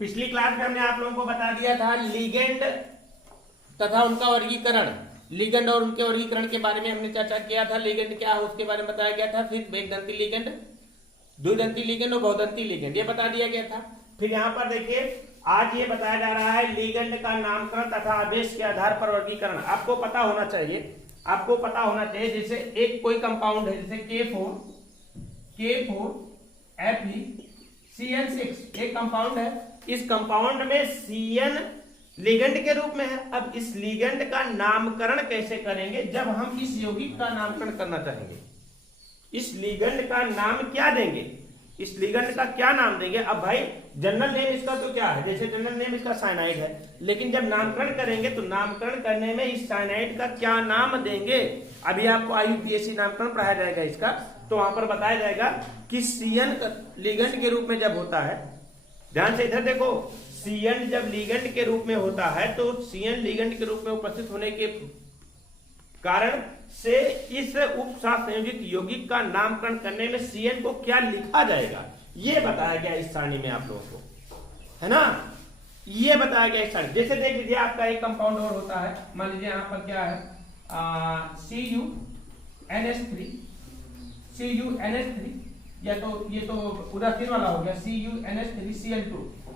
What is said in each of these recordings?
पिछली क्लास में हमने आप लोगों को बता दिया था लिगेंड तथा उनका वर्गीकरण, लिगेंड और उनके वर्गीकरण के बारे में हमने चर्चा किया था। लिगेंड क्या है उसके बारे में बताया गया था। फिर एकदंती लिगेंड, द्विदंती लिगेंड और बहुदंती लिगेंड ये बता दिया गया था। फिर यहाँ पर देखिए आज ये बताया जा रहा है लिगेंड का नामकरण तथा आदेश के आधार पर वर्गीकरण। आपको पता होना चाहिए, आपको पता होना चाहिए जैसे एक कोई कंपाउंड है जैसे K4Fe-CN6 एक कंपाउंड है। इस कंपाउंड में Cn लिगेंड के रूप में है। अब इस लिगेंड का नामकरण कैसे करेंगे? जब हम इस यौगिक का नामकरण करना चाहेंगे, इस लिगेंड का नाम क्या देंगे, इस लिगेंड का क्या नाम देंगे? अब भाई जनरल नेम इसका तो क्या है, जैसे जनरल नेम इसका साइनाइड है, लेकिन जब नामकरण करेंगे तो नामकरण करने में इस साइनाइड का क्या नाम देंगे? अभी आपको IUPAC नामकरण पढ़ाया जाएगा इसका, तो वहां पर बताया जाएगा कि Cn लिगेंड के रूप में जब होता है, ध्यान से इधर देखो, Cn जब लिगेंड के रूप में होता है तो Cn लिगेंड के रूप में उपस्थित होने के कारण से इस उपसंयोजित यौगिक का नामकरण करने में Cn को क्या लिखा जाएगा ये बताया गया इस सारणी में आप लोगों को, है ना? ये बताया गया इस सारणी। जैसे देख लीजिए आपका एक कंपाउंड और होता है, मान लीजिए यहाँ पर क्या है CuNH3 या तो ये तो उदासीन वाला हो गया CuNH3Cl2।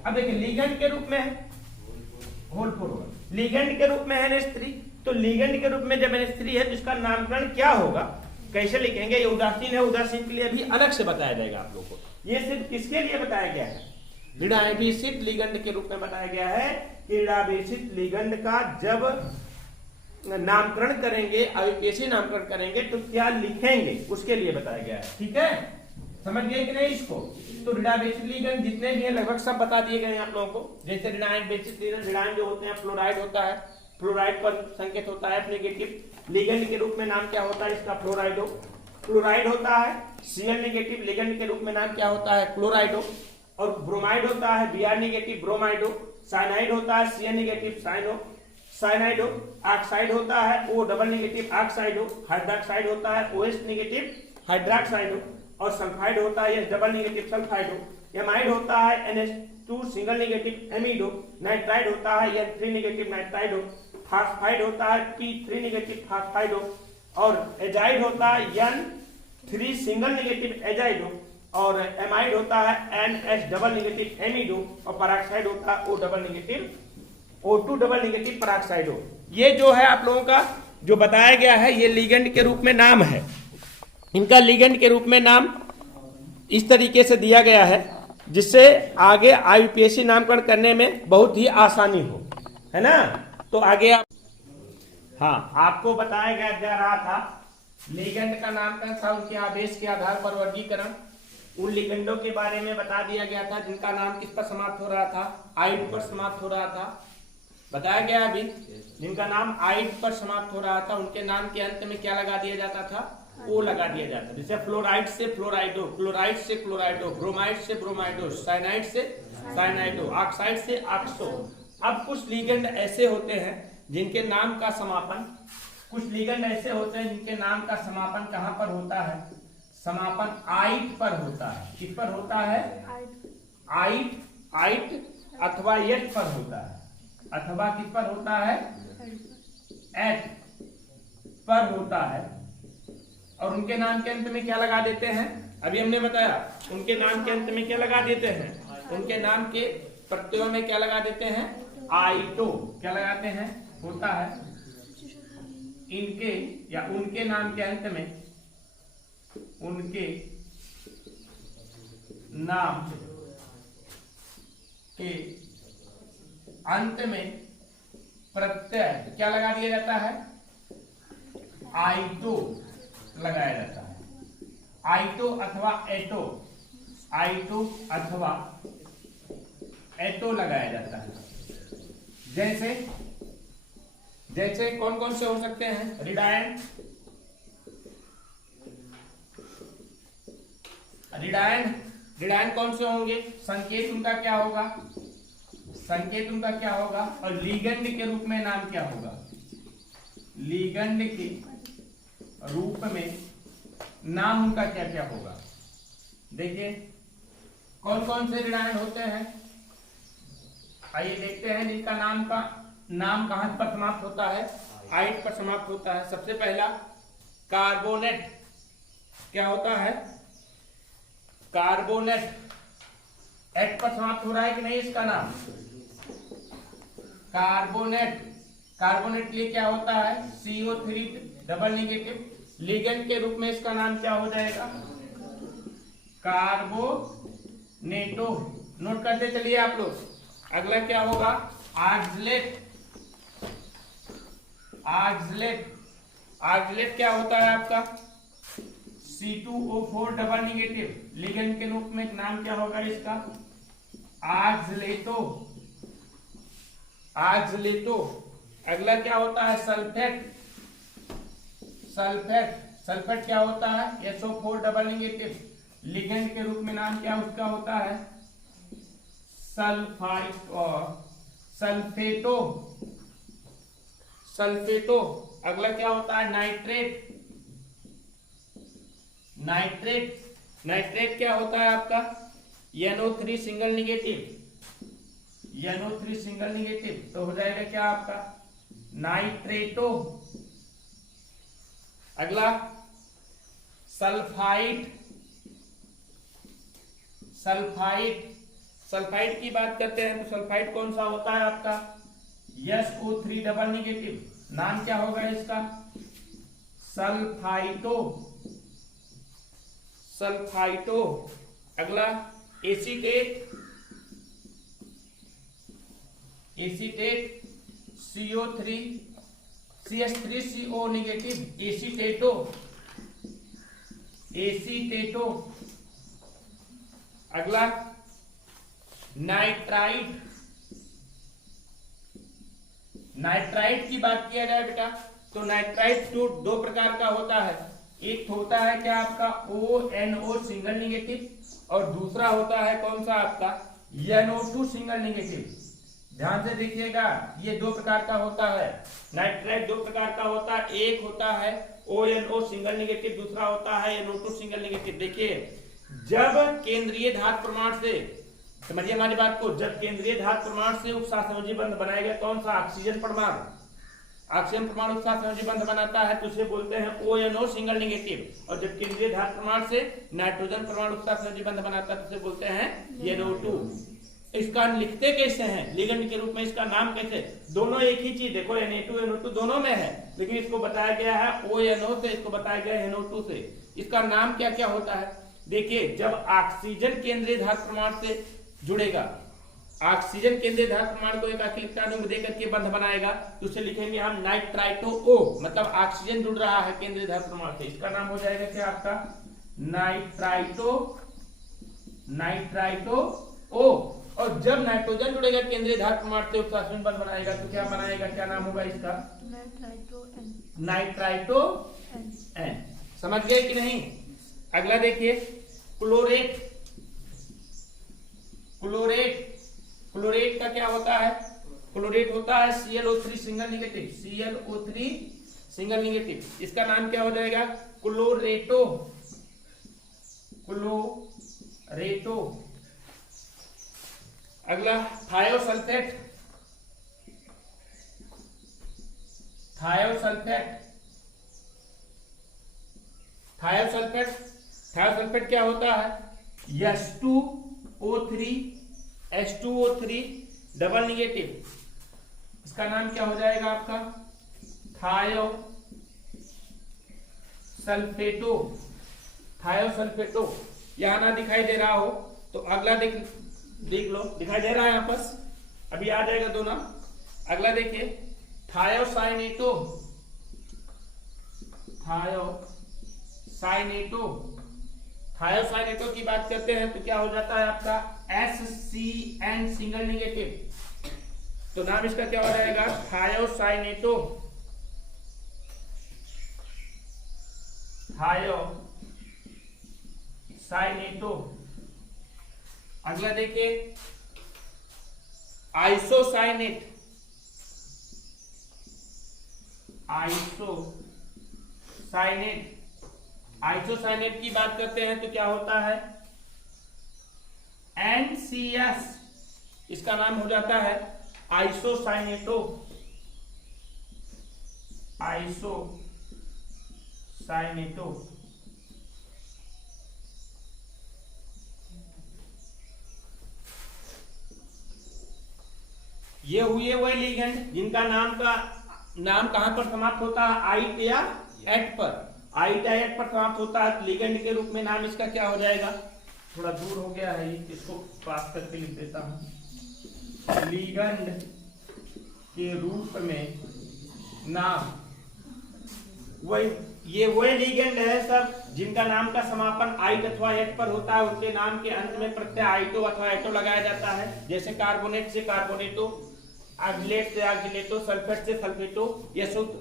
अब देखिए लिगेंड के रूप में है लिगेंड के रूप में है NH3, तो लिगेंड के रूप में जब NH3 है तो इसका नामकरण क्या होगा, कैसे लिखेंगे? ये उदासीन है, उदासीन के लिए भी अलग से बताया जाएगा आप लोगों को। ये सिर्फ किसके लिए बताया गया है? ऋणाभिषिक्त लिगेंड के रूप में बताया गया है कि ऋणाभिषिक्त लिगेंड का जब नामकरण करेंगे, IUPAC नामकरण करेंगे तो क्या लिखेंगे उसके लिए बताया गया है। ठीक है, समझ गए कि नहीं इसको? तो ऋणाभिषिक्त लिगेंड जितने भी हैं लगभग सब बता दिए गए हैं आप लोगों को। जैसे ऋणाभिषिक्त लिगेंड, ऋणायन जो होते हैं, फ्लोराइड होता है, फ्लोराइड पर संकेत होता है नेगेटिव। लिगेंड के रूप में नाम क्या होता है इसका? फ्लोराइड होता है। Cl नेगेटिव लिगेंड के रूप में नाम क्या होता है? क्लोराइडो। और ब्रोमाइड होता है Br नेगेटिव ब्रोमाइडो। साइनाइड होता है Cn नेगेटिव साइनाइडो। ऑक्साइड होता है O डबल नेगेटिव ऑक्साइडो। हाइड्रोक्साइड होता है OH नेगेटिव हाइड्रोक्साइडो। और सल्फाइड होता है H डबल नेगेटिव सल्फाइडो। एमाइड होता है NH2 सिंगल नेगेटिव एमिडो। नाइट्राइड होता है N3 नेगेटिव नाइट्राइडो। फास्फाइड होता है P3 नेगेटिव फास्फाइडो। और एजाइड होता है N3 सिंगल नेगेटिव एजाइडो। और एमाइड होता है NH डबल नेगेटिव एमिडो। और पेरोक्साइड होता है O double negative O2 double negative peroxido. ये जो है आप लोगों का जो बताया गया है ये लिगेंड के रूप में नाम है। इनका लिगेंड के रूप में नाम इस तरीके से दिया गया है जिससे आगे IUPAC नामकरण करने में बहुत ही आसानी हो, है ना? तो आगे आप, हाँ, आपको बताया गया जा रहा था लिगेंड का नामकरण था, उनके आदेश के आधार पर वर्गीकरण। उन लिगेंडों के बारे में बता दिया गया था जिनका नाम किस पर समाप्त हो रहा था? आइड पर समाप्त हो रहा था, बताया गया अभी। जिनका नाम आइड पर समाप्त हो रहा था उनके नाम के अंत में क्या लगा दिया जाता था? O लगा दिया जाता। जैसे फ्लोराइड से फ्लोराइडो, क्लोराइड से क्लोराइडो, ब्रोमाइड से ब्रोमाइडो, साइनाइड से साइनाइडो, ऑक्साइड से ऑक्सो। अब कुछ लिगेंड ऐसे होते हैं जिनके नाम का समापन, कुछ लिगेंड ऐसे होते हैं जिनके नाम का समापन कहां पर होता है? समापन आइट पर होता है। किस पर होता है? आइट अथवा एट पर होता है, अथवा किस पर होता है? एट पर होता है। और उनके नाम के अंत में क्या लगा देते हैं? अभी हमने बताया उनके नाम के अंत में क्या लगा देते हैं? उनके नाम के प्रत्ययों में क्या लगा देते हैं? आइटो। क्या लगाते हैं? होता है इनके या उनके नाम के अंत में, उनके नाम के अंत में प्रत्यय क्या लगा दिया जाता है? आइटो लगाया जाता है। आइटो अथवा एटो, आइटो अथवा एटो लगाया जाता है। जैसे कौन कौन से हो सकते हैं? ऋणायन कौन से होंगे? संकेत उनका क्या होगा? और लिगेंड के रूप में नाम क्या होगा? लिगेंड के रूप में नाम उनका क्या क्या होगा? देखिए कौन कौन से ऋणायन होते हैं? आइए देखते हैं जिनका नाम कहां पर समाप्त होता है, आइट पर समाप्त होता है। सबसे पहला कार्बोनेट, क्या होता है? कार्बोनेट, एट पर समाप्त हो रहा है कि नहीं इसका नाम? कार्बोनेट, कार्बोनेट के लिए क्या होता है? CO3 डबल नेगेटिव, लिगेंड के रूप में इसका नाम क्या हो जाएगा? कार्बोनेटो। नोट करते चलिए आप लोग। अगला क्या होगा? ऑक्सलेट, ऑक्सलेट, ऑक्सलेट क्या होता है आपका? C2O4 डबल नेगेटिव, लिगेंड के रूप में नाम क्या होगा इसका? ऑक्सलेटो, ऑक्सलेटो। अगला क्या होता है? सल्फेट, सल्फेट, सल्फेट क्या होता है? SO4 डबल नेगेटिव, लिगेंड के रूप में नाम क्या उसका होता है? सल्फाइट और सल्फेटो, सल्फेटो। अगला क्या होता है? नाइट्रेट, नाइट्रेट, नाइट्रेट क्या होता है आपका? NO3 single negative, NO3 single negative, तो हो जाएगा क्या आपका? नाइट्रेटो। अगला सल्फाइड, सल्फाइड, सल्फाइड की बात करते हैं तो सल्फाइड कौन सा होता है आपका? SO3 डबल नेगेटिव, नाम क्या होगा इसका? Sulphito, sulphito. अगला acetate, acetate, CO3 CH3CO negative, acetato, acetato. अगला नाइट्राइट, नाइट्राइट की बात किया जाए बेटा तो नाइट्राइट दो प्रकार का होता है। एक होता है क्या आपका? ONO सिंगल नेगेटिव और दूसरा होता है कौन सा आपका? NO2 single negative. ध्यान से देखिएगा, ये दो प्रकार का होता है। नाइट्राइट दो प्रकार का होता है, एक होता है ONO सिंगल नेगेटिव, दूसरा होता है NO2 सिंगल नेगेटिव। देखिए, जब केंद्रीय धातु प्रमाण से, समझिए हमारी बात को, जब केंद्रीय धातु प्रमाण से उपसहसंयोजी बंध बनाएगा कौन सा? ऑक्सीजन परमाणु, ऑक्सीजन परमाणु उपसहसंयोजी बंध बनाता है तो उसे बोलते हैं ONO सिंगल नेगेटिव। और जब केंद्रीय धातु प्रमाण से नाइट्रोजन परमाणु उपसहसंयोजी बंध बनाता है तो उसे बोलते हैं NO2। इसका लिखते कैसे हैं? लिगेंड के रूप में इसका नाम कैसे? दोनों एक ही चीज, देखो Na2 NO2 दोनों में है, लेकिन इसको बताया गया है ONO से, इसको बताया गया है NO2 से। इसका नाम क्या क्या होता है? देखिए, जब ऑक्सीजन केंद्रीय धातु प्रमाण से जुड़ेगा, ऑक्सीजन केंद्रीय धातु प्रमाण को एक अतिरिक्त अणु देकर के बंध बनाएगा तो उसे लिखेंगे हम नाइट्राइटो O, मतलब ऑक्सीजन जुड़ रहा है केंद्रीय धातु प्रमाण से। इसका नाम हो जाएगा क्या आपका? Nitrito, nitrito O। और जब नाइट्रोजन जुड़ेगा केंद्रीय धातु प्रमाण से उपसहसंयोजी बंध बनाएगा तो क्या बनाएगा? क्या नाम होगा इसका? Nitrito N। समझ गए कि नहीं? अगला देखिए, क्लोरेट, क्लोरेट, क्लोरेट का क्या होता है? क्लोरेट होता है ClO3 single negative, ClO3 single negative. इसका नाम क्या हो जाएगा? क्लोरेटो, क्लोरेटो। अगला थायोसल्फेट, थायोसल्फेट, थायोसल्फेट, थायोसल्फेट क्या होता है? H2O3, H2O3 double negative. इसका नाम क्या हो जाएगा आपका? थायोसल्फेटो, थायोसल्फेटो। यहां ना दिखाई दे रहा हो तो अगला देख लो, दिखाई दे रहा है यहाँ पर, अभी आ जाएगा दोनों। अगला देखिए, थायोसाइनेटो, थायोसाइनेटो, थायोसाइनेटो की बात करते हैं तो क्या हो जाता है आपका? HCN सिंगल नेगेटिव, तो नाम इसका क्या हो जाएगा? Thiocyanato, thiocyanato. अगला देखिए, आइसोसाइनेट, आइसोसाइनेट, आइसोसाइनेट की बात करते हैं तो क्या होता है? NCS, इसका नाम हो जाता है आइसोसाइनेटो। आइसोसाइनेटो। ये हुए वही लिगेंड जिनका नाम कहां पर समाप्त होता है, आइट या एट पर। आइट या एट पर समाप्त होता है, लिगेंड के रूप में नाम इसका क्या हो जाएगा, थोड़ा दूर हो गया है, इसको पास करके लिख देता हूं। लिगेंड के रूप में नाम ये वही लिगेंड है सब जिनका नाम का समापन आइट अथवा एट पर होता है, उनके नाम के अंत में प्रत्यय आइटो अथवा एटो लगाया जाता है। जैसे कार्बोनेट से कार्बोनेटो, ऑक्सीलेट से ऑक्सीलेटो, सल्फेट से सल्फेटो, ये सूत्र।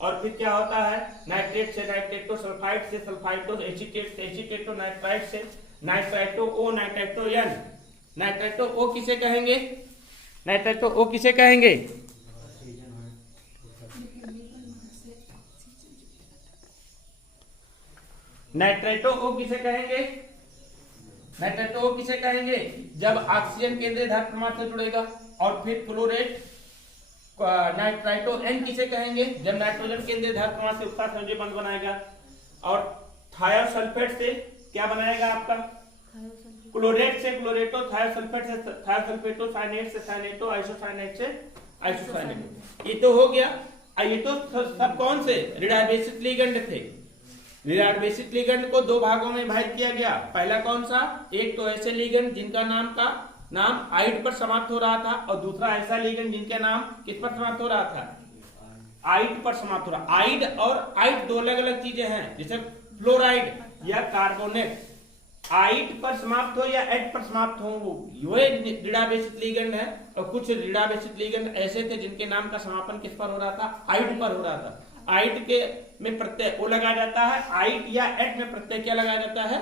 और फिर क्या होता है, नाइट्रेट से नाइट्रेटो, सल्फाइड से सल्फाइटो, एसीटेट से एसीटेटो, नाइट्राइट से नाइट्राइटो ओ, नाइट्राइटो एन। नाइट्राइटो ओ किसे कहेंगे, नाइट्राइटो ओ किसे कहेंगे, नाइट्राइटो ओ किसे कहेंगे, नाइट्राइटो ओ किसे कहेंगे जब ऑक्सीजन केंद्रीय धातु परमाणु से जुड़ेगा। और फिर क्लोरेट नाइट्राइटो एन किसे कहेंगे जब नाइट्रोजन केंद्रीय धातु परमाणु से उत्साह संयोजी बंध बनाएगा। और थायोसल्फेट से क्या बनाएगा आपका, क्लोरेट से क्लोरेटो, थायोसल्फेट से थायोसल्फेटो, साइनेट से साइनेटो, आइसोसाइनेट से आइसोसाइनेटो। ये तो हो गया। ये तो सब कौन से रिडायबेसिक लिगेंड थे। रिडायबेसिक लिगेंड को दो भागों में विभाजित किया गया। पहला कौन सा, एक तो ऐसे लिगेंड जिनका नाम आइड पर समाप्त हो रहा था, और दूसरा ऐसा लिगेंड जिनके नाम किस पर समाप्त हो रहा था, आइड पर समाप्त हो रहा। आइड और आइड दो अलग अलग चीजें हैं। जैसे फ्लोराइड या कार्बोनेट आइड पर समाप्त हो या एड पर समाप्त हो, वो रिडायबेसिक लिगेंड है। और कुछ रिडायबेसिक लिगेंड ऐसे थे जिनके नाम का समापन किस पर हो रहा था, आइड पर हो रहा था। आइट के में प्रत्यय ओ लगाया जाता है, आइट या एट में प्रत्यय क्या लगाया जाता है,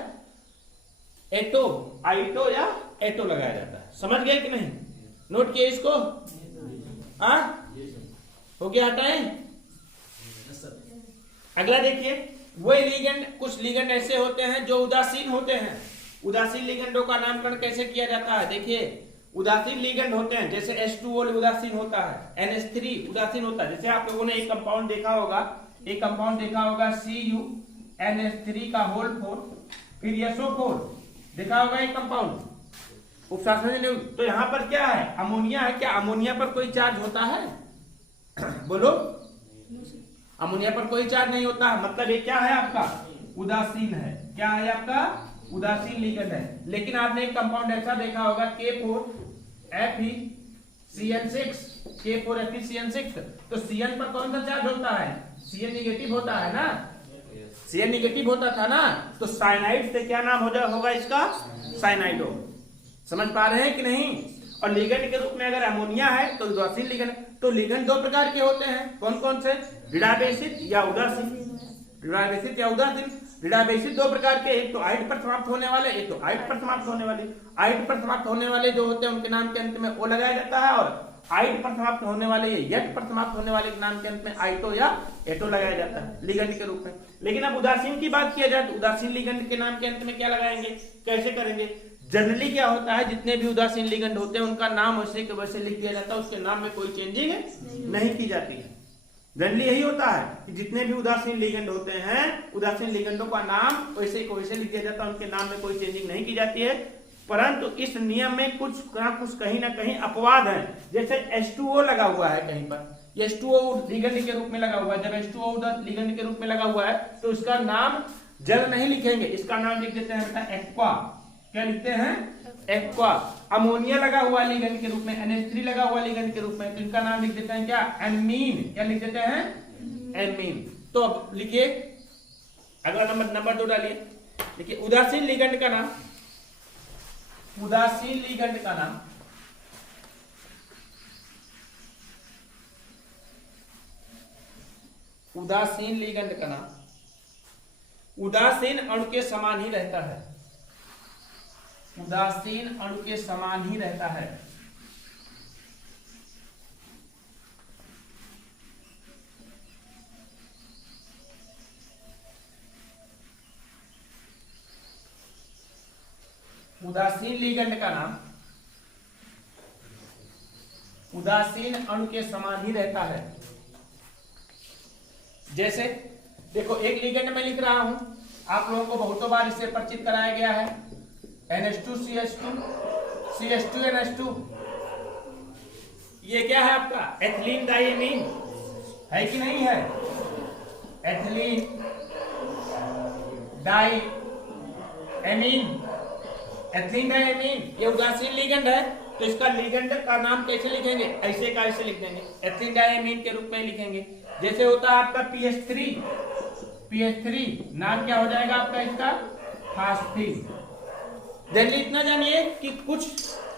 एटो, आइटो या एटो लगाया जाता है। समझ गए कि नहीं, नोट किए इसको, हो गया, हटाएं। अगला देखिए, वही लिगेंड, कुछ लिगेंड ऐसे होते हैं जो उदासीन होते हैं। उदासीन लिगेंडों का नामकरण कैसे किया जाता है, देखिए उदासीन लिगेंड होते हैं, जैसे H2O उदासीन होता है, NH3 उदासीन होता है। जैसे आप लोगों ने एक कंपाउंड देखा होगा, CuNH3 का होल 4, फिर SO4 देखा होगा एक कंपाउंड, उपशासन। तो यहाँ पर क्या है, अमोनिया है। क्या अमोनिया पर कोई चार्ज होता है, बोलो, अमोनिया पर कोई चार्ज नहीं होता है। मतलब ये क्या है आपका, उदासीन है। क्या है आपका, उदासीन लिगेंड है। लेकिन आपने एक कंपाउंड ऐसा देखा होगा K4FeCN6, K4FeCN6, तो Cn पर कौन सा चार्ज होता है, Cn निगेटिव होता है ना, Cn निगेटिव होता था ना। तो साइनाइड से क्या नाम होगा इसका, साइनाइडो। समझ पा रहे हैं कि नहीं। और लिगेंड के रूप में अगर अमोनिया है तो उदासीन लिगेंड। तो लिगेंड दो प्रकार के होते हैं, कौन कौन से, रिडायबेसिक या उदासीन। रिडायबेसिक या उदासीन। रिडायबेसिक दो प्रकार के, एक तो आइड पर समाप्त होने वाले, एक तो आइड पर समाप्त होने वाले। आइड पर समाप्त होने वाले जो होते हैं उनके नाम के अंत में ओ लगाया जाता है, और आइड पर समाप्त होने वाले, एट पर समाप्त होने वाले के नाम के अंत में आइटो या एटो लगाया जाता है लिगेंड के रूप में। लेकिन अब उदासीन की बात किया जाए तो उदासीन लिगेंड के नाम के अंत में क्या लगाएंगे, कैसे करेंगे। जनरली क्या होता है, जितने भी उदासीन लिगेंड होते हैं उनका नाम वैसे के वैसे लिख दिया जाता है, उसके नाम में कोई चेंजिंग नहीं की जाती है। जनरली यही होता है कि जितने भी उदासीन लिगेंड होते हैं, उदासीन लिगेंडों का नाम वैसे को वैसे लिख दिया जाता है, उनके नाम में कोई चेंजिंग नहीं की जाती है। परंतु इस नियम में कुछ कहीं ना कहीं अपवाद है। जैसे H2O लगा हुआ है कहीं पर, H2O लिगेंड के रूप में लगा हुआ है। जब H2O लिगेंड के रूप में लगा हुआ है तो इसका नाम जल नहीं लिखेंगे, इसका नाम लिख देते हैं बेटा एक्वा। क्या लिखते हैं, एक्वा। अमोनिया लगा हुआ लिगेंड के रूप में, NH3 लगा हुआ लिगेंड के रूप में, तो इनका नाम लिख देते हैं क्या, एमीन। क्या लिख देते हैं, एमीन। तो अब लिखिए अगला नंबर 2 डालिए। देखिए उदासीन लिगेंड का नाम, उदासीन लिगेंड का नाम, उदासीन लिगेंड का नाम उदासीन अणु के समान ही रहता है, उदासीन अणु के समान ही रहता है। उदासीन लिगेंड का नाम उदासीन अणु के समान ही रहता है। जैसे देखो एक लिगेंड में लिख रहा हूं, आप लोगों को बहुतों बार इससे परिचित कराया गया है, NH2CH2 CH2NH2। ये क्या है आपका एथिलीन डाइएमीन, है कि नहीं है? एथिलीन डाइएमीन, एथिलीन डाइएमीन ये उदासीन लिगेंड है, तो इसका लिगेंड का नाम कैसे लिखेंगे? ऐसे का ऐसे लिख देंगे, एथिलीन डाइएमीन के रूप में लिखेंगे। जैसे होता है आपका PH3 नाम क्या हो जाएगा आपका इसका? फास्फीन। जनरली इतना जानिए कि कुछ,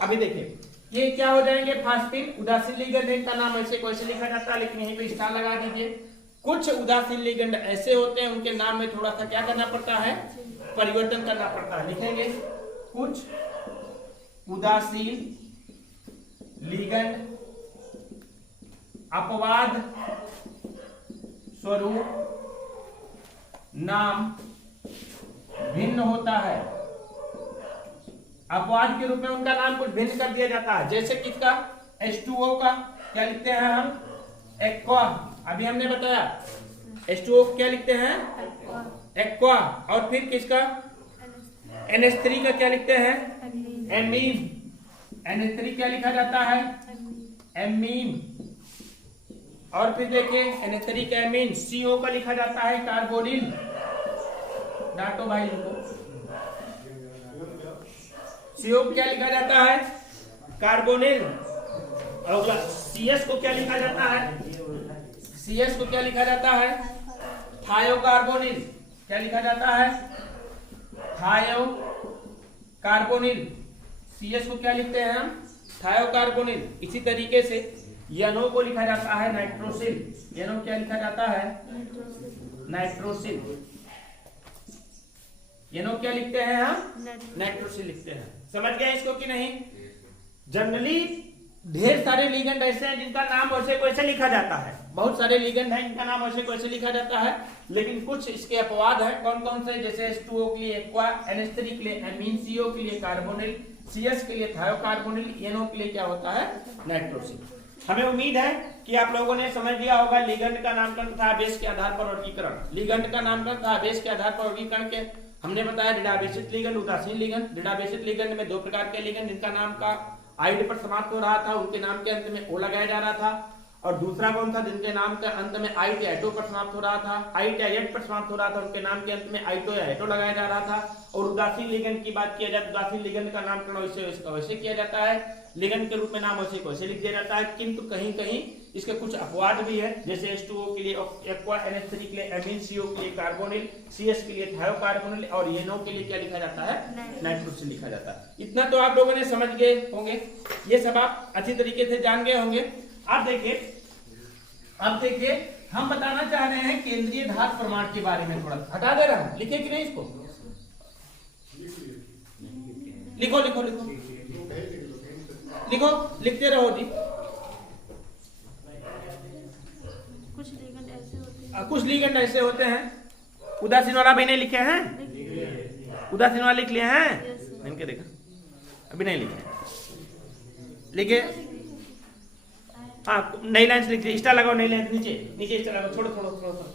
अभी देखिए ये क्या हो जाएंगे? फास्फीन। उदासीन लिगेंड का नाम ऐसे कैसे लिखा जाता है, लेकिन यहीं पे स्टार लगा दीजिए। कुछ उदासीन लिगेंड ऐसे होते हैं, उनके नाम में थोड़ा सा क्या करना पड़ता है? परिवर्तन करना पड़ता है। लिखेंगे कुछ उदासीन लिगेंड अपवाद स्वरूप नाम भिन्न होता है। अपवाद के रूप में उनका नाम कुछ भिन्न कर दिया जाता है। जैसे किसका? H2O का क्या लिखते हैं हम? एक्वा। अभी हमने बताया H2O क्या लिखते हैं? एक्वा। और फिर किसका? NH3 का क्या लिखते हैं? एमीन। NH3 क्या लिखा जाता है? एमीन। और फिर देखिए NH3 का एमीन, CO का लिखा जाता है कार्बोनिल। डांटो भाई इनको। CO क्या लिखा जाता है? कार्बोनिल। और CS को क्या लिखा जाता है? CS को क्या लिखा जाता है? थायोकार्बोनिल। क्या लिखा जाता है? थायोकार्बोनिल। CS को क्या लिखते हैं हम? थायोकार्बोनिल। इसी तरीके से NO को लिखा जाता है नाइट्रोसिल। NO क्या लिखा जाता है? नाइट्रोसिल। NO क्या लिखते हैं हम? नाइट्रोसिल लिखते हैं। समझ गए इसको कि नहीं? जनरली ढेर सारे लिगेंड ऐसे हैं जिनका नाम वैसे वैसे लिखा जाता है। बहुत सारे लिगेंड हैं जिनका नाम वैसे वैसे लिखा जाता है, लेकिन कुछ इसके अपवाद हैं। कौन कौन से? जैसे H2O के लिए एक्वा, NH3 के लिए एमीन, CO के लिए कार्बोनिल, CS के लिए थायोकार्बोनिल, NO के लिए क्या होता है? नाइट्रोसिल। हमें उम्मीद है कि आप लोगों ने समझ लिया होगा लिगेंड का नामकरण तथा आवेश के आधार पर वर्गीकरण। लिगेंड का नामकरण तथा आवेश के आधार पर वर्गीकरण के हमने बताया ऋणावेशित लिगेंड, उदासीन लिगेंड। ऋणावेशित लिगेंड में दो प्रकार के लिगेंड जिनका नाम का आइड पर समाप्त हो रहा था, उनके नाम के अंत में ओ लगाया जा रहा था। और दूसरा कौन था? जिनके नाम के अंत में आइट या एटो पर समाप्त हो रहा था, आइट या एट पर समाप्त हो रहा था, उनके नाम के अंत में आइटो या एटो लगाया जा रहा था। और उदासीन लिगेंड की बात किया जाए, उदासीन लिगेंड का नामकरण वैसे किया जाता है, लिगेंड के रूप में नाम वैसे लिख दिया जाता है। किंतु कहीं कहीं इसके कुछ अपवाद भी है। जैसे H2O के लिए एक्वा, NH3 के लिए एमीन, CO के लिए कार्बोनिल, CS के लिए थायोकार्बोनिल और NO के लिए क्या लिखा जाता है? नाइट्रोसिल लिखा जाता है। इतना तो आप लोगों ने समझ गए होंगे, ये सब आप अच्छी तरीके से जान गए होंगे। अब देखिए हम बताना चाह रहे हैं केंद्रीय धार प्रमाण के बारे में। थोड़ा हटा दे रहा हूं, लिखे कि नहीं इसको? लिखो लिखो लिखो लिखो, लिखते रहो जी। कुछ लिगेंड ऐसे होते हैं। उदासीन वाला भी नहीं लिखे हैं? उदासीन वाला लिख लिए हैं? इनके देखा अभी नहीं लिखे, लिखे। हाँ नई लाइन से लिखिए, स्टार लगाओ। नई लाइन नीचे नीचे स्टार लगाओ, छोड़ो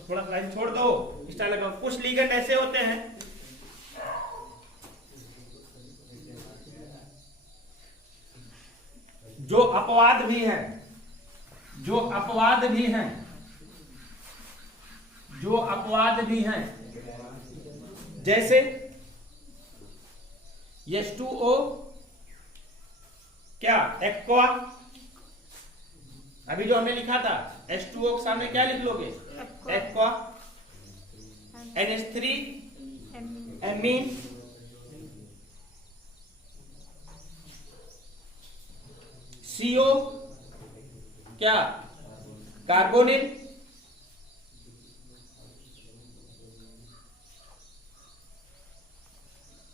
थोड़ा लाइन छोड़ दो, स्टार लगाओ। कुछ लिगेंड ऐसे होते हैं जो अपवाद भी हैं, जो अपवाद भी हैं। जैसे H2O क्या? एक्वा। अभी जो हमने लिखा था H2O के सामने क्या लिख लोगे? एक्वा। NH3 एमीन, CO क्या? कार्बोनिल,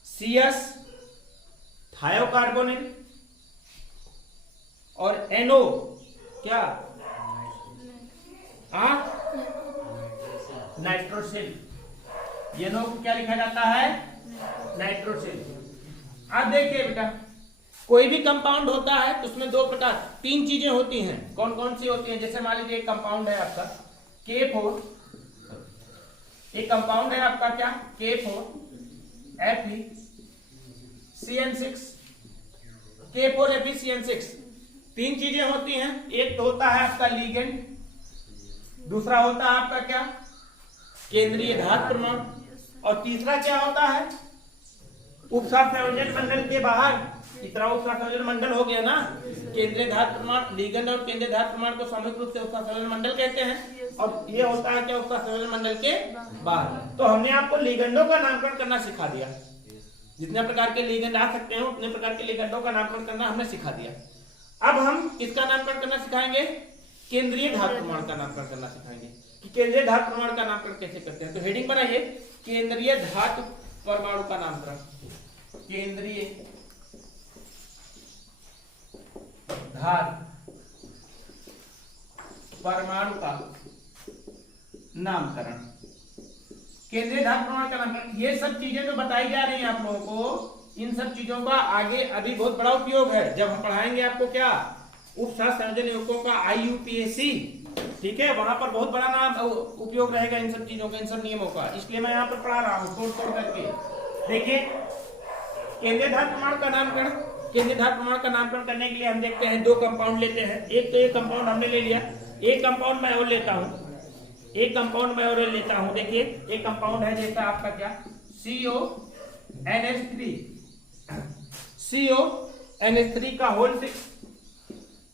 CS थायोकार्बोनिल और NO क्या? नाइट्रोसिल। NO को क्या लिखा जाता है? नाइट्रोसिल। अब देखिए बेटा कोई भी कंपाउंड होता है तो उसमें दो प्रकार, तीन चीजें होती हैं। कौन कौन सी होती हैं? जैसे मान लीजिए एक कंपाउंड है आपका K4, एक कंपाउंड है आपका क्या K4 FeCN6, K4 FeCN6। तीन चीजें होती हैं, एक तो होता है आपका लिगेंड, दूसरा होता है आपका क्या केंद्रीय धातु परमाणु, और तीसरा क्या होता है उपसंयोजन मंडल के बाहर। इतना उपसंयोजन मंडल हो गया ना, केंद्रीय धातु परमाणु, लिगेंड और केंद्रीय धातु परमाणु को सामूहिक रूप से उपसंयोजन मंडल कहते हैं, और ये होता है क्या उपसंयोजन मंडल के बाहर। तो हमने आपको लिगेंडों का नामकरण करना सिखा दिया, जितने प्रकार के लिगेंड आ सकते हैं उतने प्रकार के लिगेंडों का नामकरण करना हमने सिखा दिया। अब हम किसका नामकरण करना सिखाएंगे? केंद्रीय धातु परमाणु का नामकरण करना सिखाएंगे कि केंद्रीय धातु परमाणु का नामकरण कैसे करते हैं। तो हेडिंग बनाइए, केंद्रीय धातु परमाणु का नामकरण। केंद्रीय धातु परमाणु का नामकरण, केंद्रीय धातु परमाणु का नामकरण। ये सब चीजें जो बताई जा रही हैं आप लोगों को, इन सब चीजों का आगे अभी बहुत बड़ा उपयोग है। जब हम पढ़ाएंगे आपको क्या उपसंयोजन युग्मों का IUPAC, ठीक है, वहां पर बहुत बड़ा नाम उपयोग रहेगा इन सब चीजों का, इन सब नियमों का। इसलिए मैं यहाँ पर पढ़ा रहा हूँ तोड़ तोड़ करके। देखिए केंद्रीय धातु परमाणु का नामकरण, केंद्रीय धातु परमाणु का नामकरण करने के लिए हम देखते हैं दो कंपाउंड लेते हैं। एक तो एक कंपाउंड हमने ले लिया, एक कंपाउंड मैं और लेता हूँ, एक कंपाउंड मैं और लेता हूँ। देखिए एक कंपाउंड है जैसा आपका क्या CONH3 का होल 6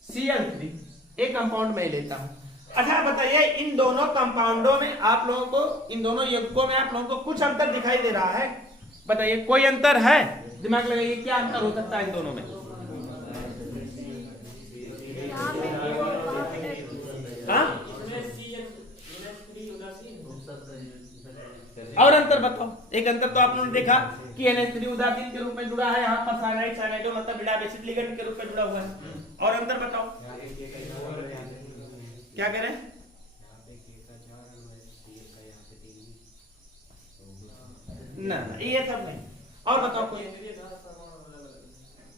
Cl3, एक कंपाउंड में लेता हूं। अच्छा बताइए इन दोनों कंपाउंडों में आप लोगों को, इन दोनों यौगिकों में आप लोगों को कुछ अंतर दिखाई दे रहा है? बताइए कोई अंतर है? दिमाग लगाइए, क्या अंतर हो सकता है इन दोनों में? हाँ? और अंतर बताओ। एक अंतर तो आप लोगों ने देखा कि NH3 उदासीन के रूप में जुड़ा है, यहाँ पर साइनाइड साइनाइडो मतलब बिना बेसिक लिगेंड के रूप में जुड़ा हुआ है। और अंतर बताओ क्या कह रहे हैं? ना ये सब नहीं। और बताओ कोई?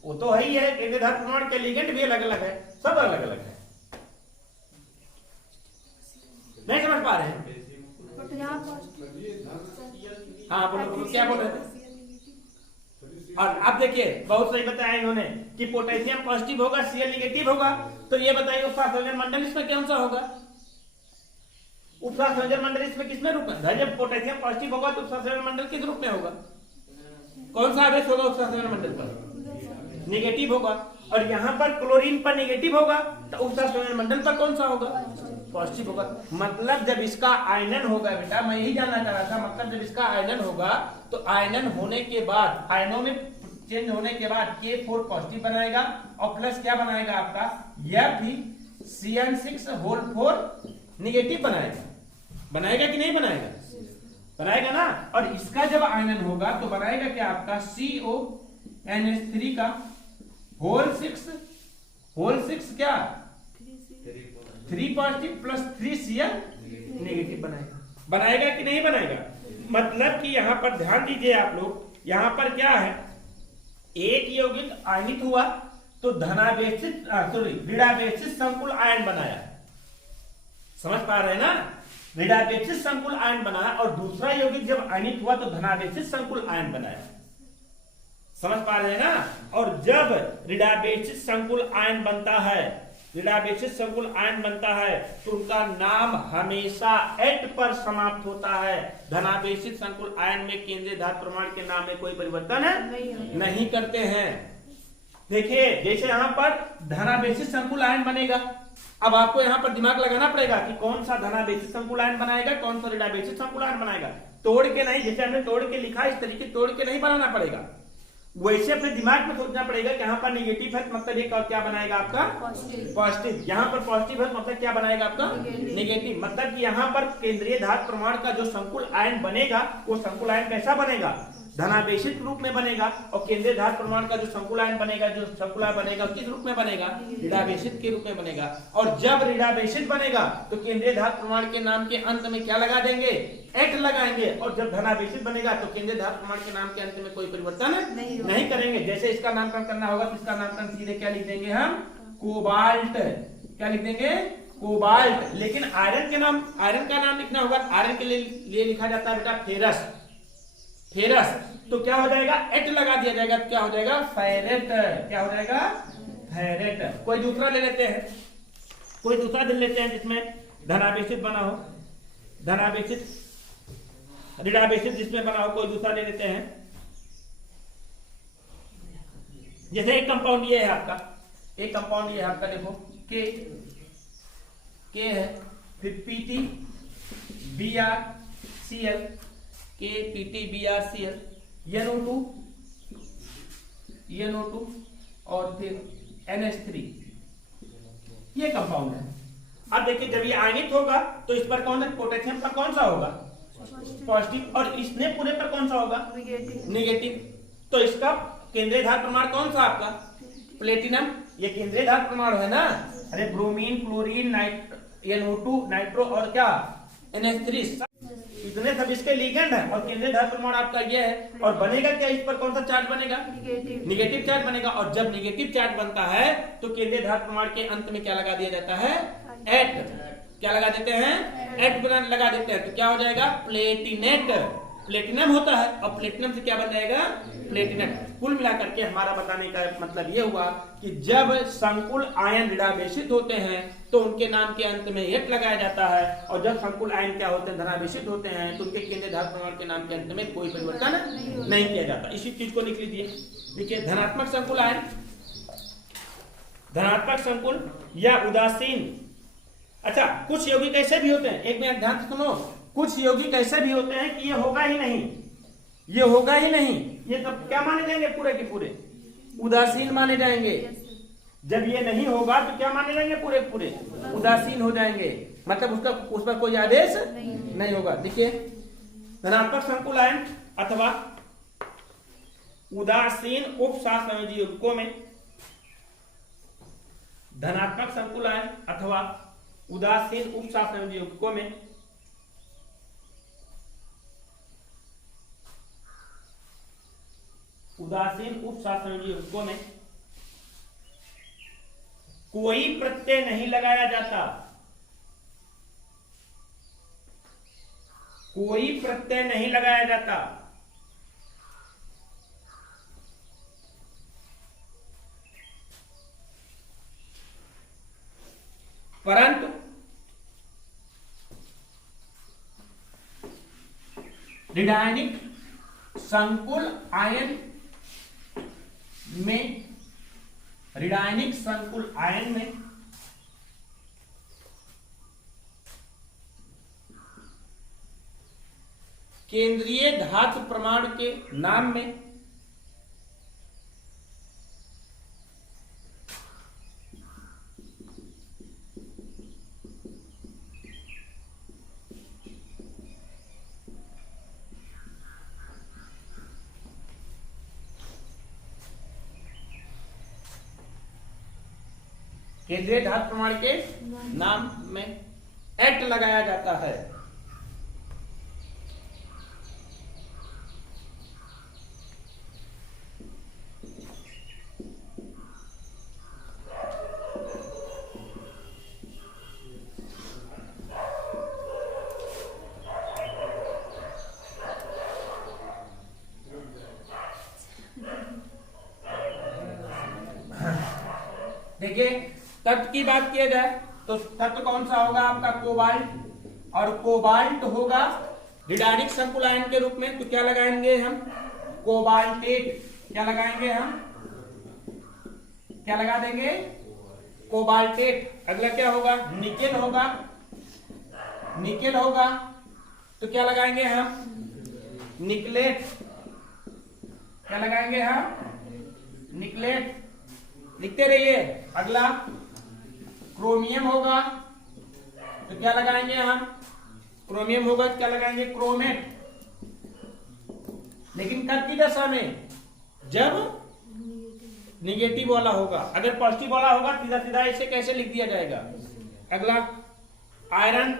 वो तो है ही है, केंद्रीय धातु परमाणु के लिगेंड भी अलग अलग है, सब अलग अलग है। नहीं समझ पा रहे हैं? हाँ बोलो क्या बोल रहे थे? और अब देखिए बहुत सही बताया इन्होंने कि पोटेशियम पॉजिटिव होगा, Cl नेगेटिव होगा। तो ये बताइए उपसंयोजन मंडल इसमें कौन सा होगा? उपसंयोजन मंडल इसमें किसमें रूप में? जब पोटेशियम पॉजिटिव होगा तो उपसंयोजन मंडल किस रूप में होगा? कौन सा आवेश होगा उपसंयोजन मंडल पर? नेगेटिव होगा। और यहाँ पर क्लोरीन पर नेगेटिव होगा तो उपसंयोजन मंडल पर कौन सा होगा? पॉजिटिव होगा। मतलब जब इसका आयनन होगा, बेटा मैं यही जानना चाह रहा था, मतलब जब इसका आयनन होगा तो आयनन होने के बाद, आयनों में चेंज होने के बाद K4 पॉजिटिव बनाएगा और प्लस क्या बनाएगा आपका FeCN6 होल 4 नेगेटिव बनाएगा। बनाएगा कि नहीं बनाएगा? बनाएगा ना। और इसका जब आयनन होगा तो बनाएगा क्या आपका CONH3 का होल 6 क्या 3 पॉजिटिव प्लस 3 Cl नेगेटिव बनाएगा। बनाएगा कि नहीं बनाएगा? मतलब कि यहां पर ध्यान दीजिए आप लोग, यहां पर क्या है, एक यौगिक आयनित हुआ तो धनावेशित ऋणावेशित संकुल आयन बनाया। समझ पा रहे हैं ना? ऋणावेशित संकुल आयन बनाया और दूसरा यौगिक जब आयनित हुआ तो धनावेशित संकुल आयन बनाया। समझ पा रहे हैं ना? और जब ऋणावेशित संकुल आयन बनता है, ऋणावेशित संकुल आयन बनता है तो उनका नाम हमेशा एट पर समाप्त होता है। धनावेशित संकुल आयन में केंद्रीय धातु परमाणु के नाम में कोई परिवर्तन नहीं करते हैं। देखिए जैसे यहाँ पर धनावेशित संकुल आयन बनेगा, अब आपको यहाँ पर दिमाग लगाना पड़ेगा कि कौन सा धनावेशित संकुल आयन बनाएगा, कौन सा ऋणावेशित संकुल आयन बनाएगा। तोड़ के नहीं, जैसे हमने तोड़ के लिखा इस तरीके तोड़ के नहीं बनाना पड़ेगा, वैसे अपने दिमाग में सोचना पड़ेगा कि यहाँ पर नेगेटिव है मतलब ये क्या बनाएगा आपका पॉजिटिव, यहाँ पर पॉजिटिव है मतलब क्या बनाएगा आपका नेगेटिव। मतलब कि यहाँ पर केंद्रीय धातु परमाणु का जो संकुल आयन बनेगा वो संकुल आयन कैसा बनेगा? धनावेशित रूप में बनेगा, और केंद्रीय धातु प्रमाण का जो संकुल आयन बनेगा, जो संकुल आयन बनेगा किस रूप में बनेगा, ऋणावेशित के रूप में बनेगा। और जब ऋणावेशित बनेगा तो केंद्रीय धातु प्रमाण के नाम के अंत में क्या लगा देंगे, एट लगाएंगे, और जब धनावेशित बनेगा तो केंद्रीय धातु प्रमाण के नाम के अंत में कोई परिवर्तन नहीं करेंगे। जैसे इसका नामकरण करना होगा तो इसका नामकरण सीधे क्या लिख देंगे हम, कोबाल्ट। क्या लिख देंगे, कोबाल्ट। लेकिन आयरन के नाम, आयरन का नाम लिखना होगा, आयरन के लिए लिखा जाता है बेटा फेरस। फेरस तो क्या हो जाएगा, एट लगा दिया जाएगा, तो क्या हो जाएगा, फेरेट। क्या हो जाएगा, फेरेट। कोई दूसरा ले लेते हैं, कोई दूसरा ले लेते हैं जिसमें धनावेशित बना हो, धनावेशित ऋणावेशित जिसमें बना हो, कोई दूसरा ले लेते हैं। जैसे एक कंपाउंड ये है आपका, एक कंपाउंड ये है आपका, देखो के है, फिर पीटी BrCl, KPtBrCl, NO2 और फिर NH3, ये कंपाउंड है। अब देखिए जब ये आयनित होगा तो इस पर कौन, पोटेशियम पर कौन सा होगा, पॉजिटिव, और इसने पूरे पर कौन सा होगा, नेगेटिव। तो इसका केंद्रीय धातु प्रमाण कौन सा आपका, प्लेटिनम। ये केंद्रीय धातु प्रमाण है ना। अरे ब्रोमीन, क्लोरीन, NO2, नाइट्रो और क्या, NH3, इतने सब इसके लिगेंड है, और केंद्रीय धातु प्रमाण आपका ये है। और बनेगा क्या, इस पर कौन सा चार्ज बनेगा, निगेटिव चार्ज बनेगा। और जब निगेटिव चार्ज बनता है तो केंद्रीय धातु प्रमाण के अंत में क्या लगा दिया जाता है, एट। क्या लगा देते हैं, एट लगा देते हैं, तो क्या हो जाएगा, प्लेटिनेट। प्लेटिनम होता है, और प्लेटिनम से क्या बन जाएगा, प्लेटिनेट। कुल मिलाकर के हमारा बताने का मतलब ये हुआ कि जब संकुल आयन ऋणावेशित होते हैं तो उनके नाम के अंत में एट लगाया जाता है, और जब संकुल आयन क्या होते हैं, धनावेशित होते हैं, तो उनके केंद्रीय धातु प्रमाण के नाम के अंत में कोई परिवर्तन नहीं किया जाता। इसी चीज को लिख लीजिए। देखिए धनात्मक संकुल आयन, धनात्मक संकुल या उदासीन। अच्छा, कुछ यौगिक ऐसे भी होते हैं, एक मिनट ध्यान से सुनो, कुछ यौगिक ऐसे भी होते हैं कि ये होगा ही नहीं, ये होगा ही नहीं, ये तब क्या माने जाएंगे, पूरे के पूरे उदासीन माने जाएंगे। जब ये नहीं होगा तो क्या माने जाएंगे, पूरे पूरे उदासीन हो जाएंगे, मतलब उसका उस पर कोई आदेश नहीं होगा। देखिए धनात्मक संकुल आयन अथवा उदासीन उपसहसंयोजी यौगिकों में, धनात्मक संकुल आयन अथवा उदासीन उपसहसंयोजी यौगिकों में उदासीन उपसहसंयोजी यौगिकों में कोई प्रत्यय नहीं लगाया जाता, कोई प्रत्यय नहीं लगाया जाता। परंतु ऋणायनिक संकुल आयन में, ऋणायनिक संकुल आयन में केंद्रीय धातु प्रमाण के नाम में केंद्रीय धातु प्रमाण के नाम में एट लगाया जाता है। देखिए तत्व की बात किया जाए तो तत्व कौन सा होगा आपका, कोबाल्ट, और कोबाल्ट होगा ऋणायनिक संकुल आयन के रूप में, तो क्या लगाएंगे हम, कोबाल्टेट। क्या लगाएंगे हम, क्या लगा देंगे, कोबाल्टेट। अगला क्या होगा, निकेल होगा, निकेल होगा तो क्या लगाएंगे हम, निकलेट। क्या लगाएंगे हम, निकलेट। लिखते रहिए। अगला क्रोमियम होगा तो क्या लगाएंगे हम, क्रोमियम होगा तो क्या लगाएंगे, क्रोमेट। लेकिन कब की दशा में? जब निगेटिव वाला होगा। अगर पॉजिटिव वाला होगा सीधा सीधा इसे कैसे लिख दिया जाएगा? अगला आयरन,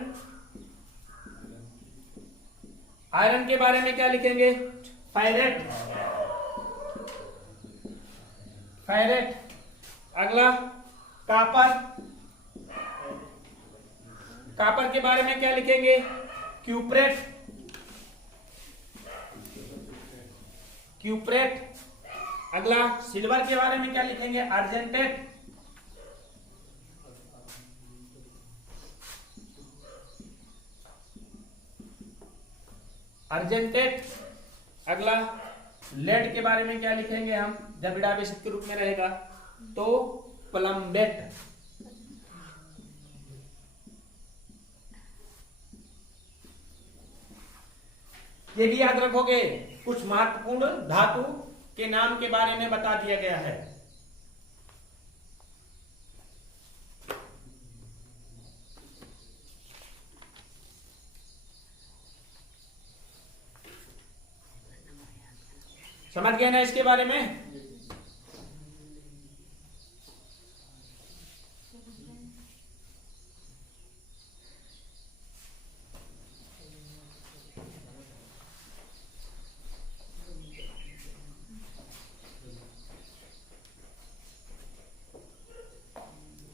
आयरन के बारे में क्या लिखेंगे? फेरेट, फेरेट। अगला कॉपर, कॉपर के बारे में क्या लिखेंगे? क्यूप्रेट, क्यूप्रेट। अगला सिल्वर के बारे में क्या लिखेंगे? Argentate, argentate. अगला लेड के बारे में क्या लिखेंगे हम जब विडावेशित के रूप में रहेगा? तो प्लम्बेट। ये भी याद रखोगे, कुछ महत्वपूर्ण धातु के नाम के बारे में बता दिया गया है। समझ गए ना इसके बारे में?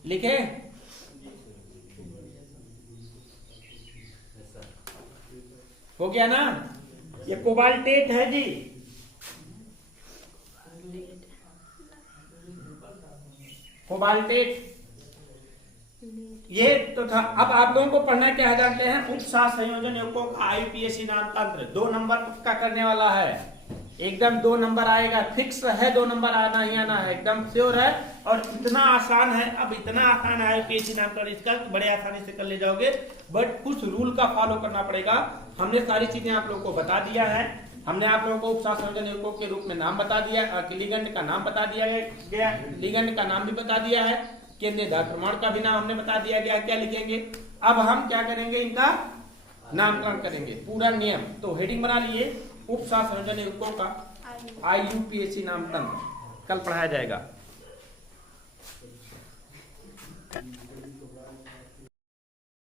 लिखे? हो गया ना? ये कोबाल्टेट है जी, कोबाल्टेट ये तो था। अब आप लोगों को पढ़ना क्या है जानते हैं? उपसार संयोजन युग्मों का IUPAC नाम तंत्र 2 नंपर का करने वाला है। एकदम 2 नंबर आएगा, फिक्स है 2 नंबर आना ही आना है, एकदम श्योर है। और इतना आसान है, अब इतना आसान है IUPAC नाम तंत्र इसका, बड़े आसानी से कर ले जाओगे। बट कुछ रूल का फॉलो करना पड़ेगा। हमने सारी चीजें आप लोगों को बता दिया है। हमने आप लोगों को उपसार संयोजन युग्मों के रूप में नाम बता दिया, लिगेंड का नाम बता दिया गया, लिगेंड का नाम भी बता दिया है, केंद्रीय धातु प्रमाण का भी नाम हमने बता दिया गया। क्या लिखेंगे? अब हम क्या करेंगे? इनका नामकरण करेंगे, पूरा नियम। तो हेडिंग बना लिए, उपसार संयोजन युग्मों का IUPAC नाम तंत्र, कल पढ़ाया जाएगा।